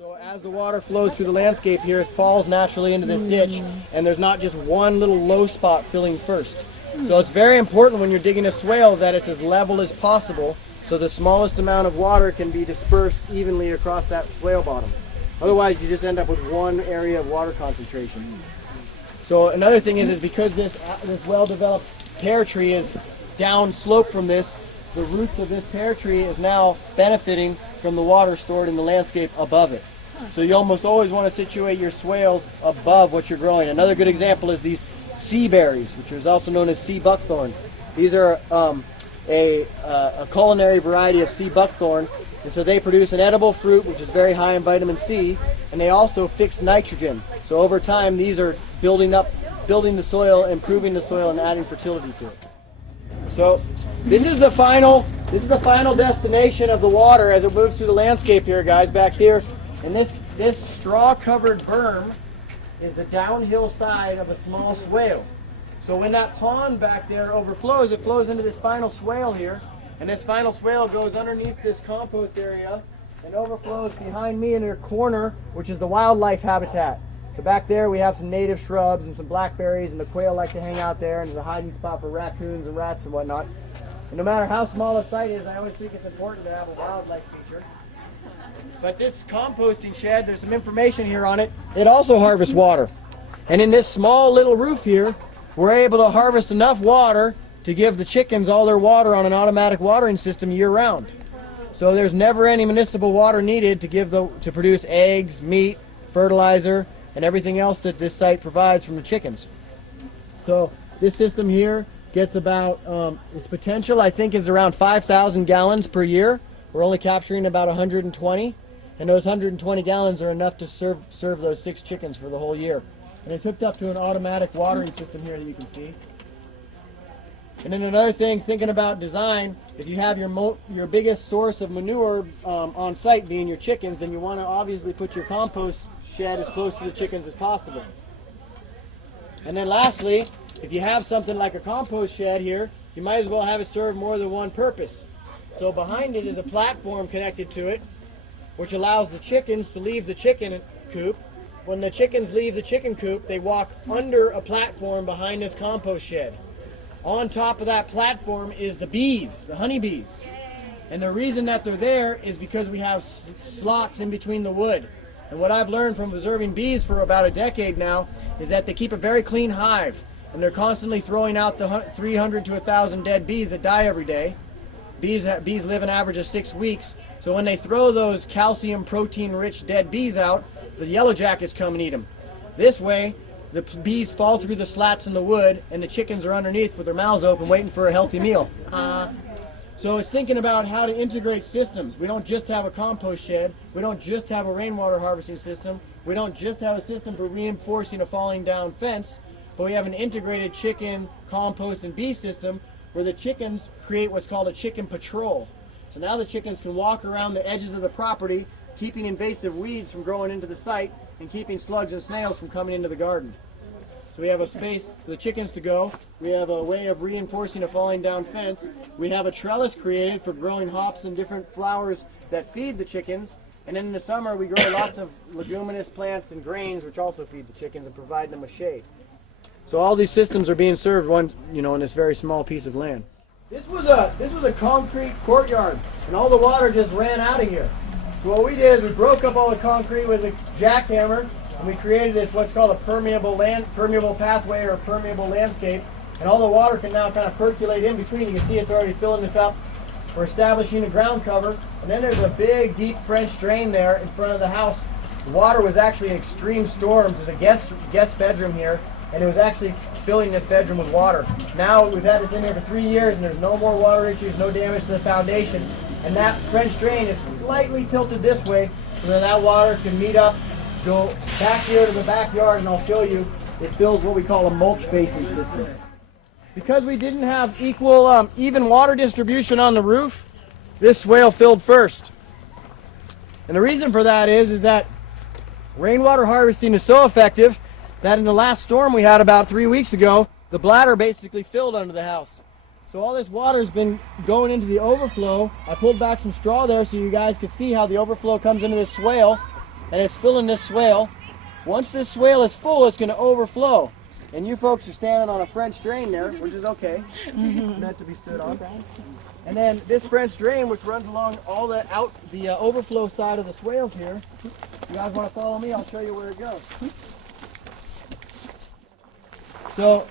So as the water flows through the landscape here, it falls naturally into this ditch, and there's not just one little low spot filling first. So it's very important when you're digging a swale that it's as level as possible, so the smallest amount of water can be dispersed evenly across that swale bottom. Otherwise, you just end up with one area of water concentration. So another thing is because this well-developed pear tree is down slope from this, the roots of this pear tree is now benefiting from the water stored in the landscape above it. So you almost always want to situate your swales above what you're growing. Another good example is these sea berries, which is also known as sea buckthorn. These are a culinary variety of sea buckthorn, and so they produce an edible fruit which is very high in vitamin C, and they also fix nitrogen. So over time these are building the soil, improving the soil, and adding fertility to it. So this is the final destination of the water as it moves through the landscape here, guys, back here. And this straw-covered berm is the downhill side of a small swale. So when that pond back there overflows, it flows into this final swale here, and this final swale goes underneath this compost area and overflows behind me in a corner, which is the wildlife habitat. So back there we have some native shrubs and some blackberries, and the quail like to hang out there, and there's a hiding spot for raccoons and rats and whatnot. And no matter how small a site is, I always think it's important to have a wildlife feature. But this composting shed, there's some information here on it. It also harvests water. And in this small little roof here, we're able to harvest enough water to give the chickens all their water on an automatic watering system year-round. So there's never any municipal water needed to produce eggs, meat, fertilizer, and everything else that this site provides from the chickens. So this system here gets about, its potential I think is around 5,000 gallons per year. We're only capturing about 120, and those 120 gallons are enough to serve those 6 chickens for the whole year. And it's hooked up to an automatic watering system here that you can see. And then another thing, thinking about design, if you have your biggest source of manure on site being your chickens, then you want to obviously put your compost shed as close to the chickens as possible. And then lastly, if you have something like a compost shed here, you might as well have it serve more than one purpose. So behind it is a platform connected to it, which allows the chickens to leave the chicken coop. When the chickens leave the chicken coop, they walk under a platform behind this compost shed. On top of that platform is the bees, the honeybees. And the reason that they're there is because we have slots in between the wood. And what I've learned from observing bees for about a decade now is that they keep a very clean hive. And they're constantly throwing out the 300 to 1,000 dead bees that die every day. Bees live an average of 6 weeks. So when they throw those calcium protein-rich dead bees out, the yellow jackets come and eat them. This way, the bees fall through the slats in the wood, and the chickens are underneath with their mouths open waiting for a healthy meal. So it's thinking about how to integrate systems. We don't just have a compost shed. We don't just have a rainwater harvesting system. We don't just have a system for reinforcing a falling down fence, but we have an integrated chicken, compost, and bee system where the chickens create what's called a chicken patrol. So now the chickens can walk around the edges of the property, keeping invasive weeds from growing into the site and keeping slugs and snails from coming into the garden. So we have a space for the chickens to go. We have a way of reinforcing a falling down fence. We have a trellis created for growing hops and different flowers that feed the chickens. And then in the summer we grow lots of leguminous plants and grains which also feed the chickens and provide them with shade. So all these systems are being served in this very small piece of land. This was a concrete courtyard, and all the water just ran out of here. So what we did is we broke up all the concrete with a jackhammer, and we created this what's called a permeable pathway or a permeable landscape, and all the water can now kind of percolate in between. You can see it's already filling this up. We're establishing a ground cover, and then there's a big deep French drain there in front of the house. The water was actually in extreme storms. There's a guest bedroom here, and it was actually filling this bedroom with water. Now we've had this in here for 3 years, and there's no more water issues, no damage to the foundation. And that French drain is slightly tilted this way, so that water can meet up, go back here to the backyard, and I'll show you. It fills what we call a mulch basin system. Because we didn't have even water distribution on the roof, this swale filled first. And the reason for that is that rainwater harvesting is so effective that in the last storm we had about 3 weeks ago, the bladder basically filled under the house. So all this water's been going into the overflow. I pulled back some straw there so you guys could see how the overflow comes into this swale. and it's filling this swale. Once this swale is full, it's going to overflow. And you folks are standing on a French drain there, which is okay. Meant to be stood on. And then this French drain, which runs along all the overflow side of the swales here. You guys want to follow me? I'll show you where it goes. So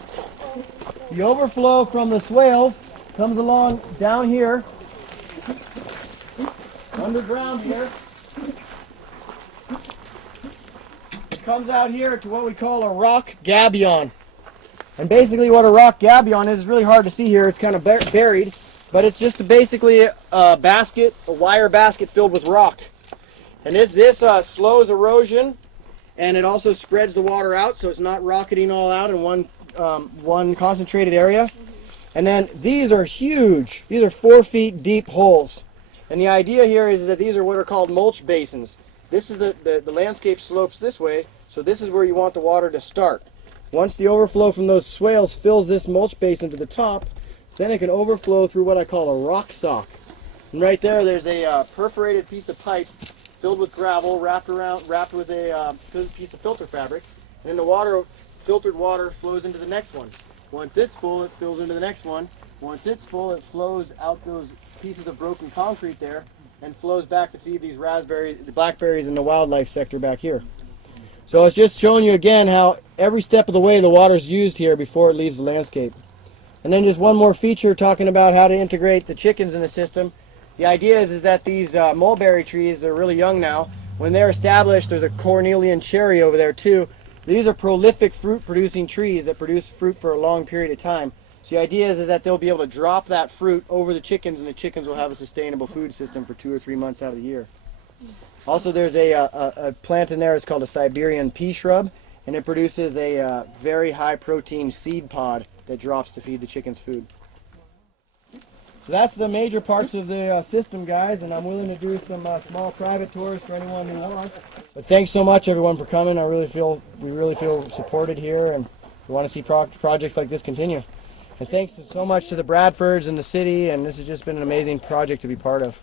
the overflow from the swales comes along down here, underground here. It comes out here to what we call a rock gabion. And basically what a rock gabion is really hard to see here. It's kind of buried, but it's just basically a basket, a wire basket filled with rock. And this slows erosion, and it also spreads the water out, so it's not rocketing all out in one concentrated area. And then these are huge. These are 4 feet deep holes. And the idea here is that these are what are called mulch basins. This is the landscape slopes this way, so this is where you want the water to start. Once the overflow from those swales fills this mulch basin to the top, then it can overflow through what I call a rock sock. And right there's a perforated piece of pipe filled with gravel, wrapped with a piece of filter fabric, and then the filtered water flows into the next one. Once it's full, it fills into the next one. Once it's full, it flows out those pieces of broken concrete there and flows back to feed these raspberries, the blackberries, in the wildlife sector back here. So it's just showing you again how every step of the way the water's used here before it leaves the landscape. And then just one more feature talking about how to integrate the chickens in the system. The idea is that these mulberry trees, they're really young now. When they're established, there's a cornelian cherry over there too. These are prolific fruit producing trees that produce fruit for a long period of time. So the idea is that they'll be able to drop that fruit over the chickens, and the chickens will have a sustainable food system for 2 or 3 months out of the year. Also, there's a plant in there. It's called a Siberian pea shrub, and it produces a very high protein seed pod that drops to feed the chickens food. So that's the major parts of the system, guys, and I'm willing to do some small private tours for anyone who wants. But thanks so much, everyone, for coming. We really feel supported here, and we want to see projects like this continue. And thanks so much to the Bradfords and the city, and this has just been an amazing project to be part of.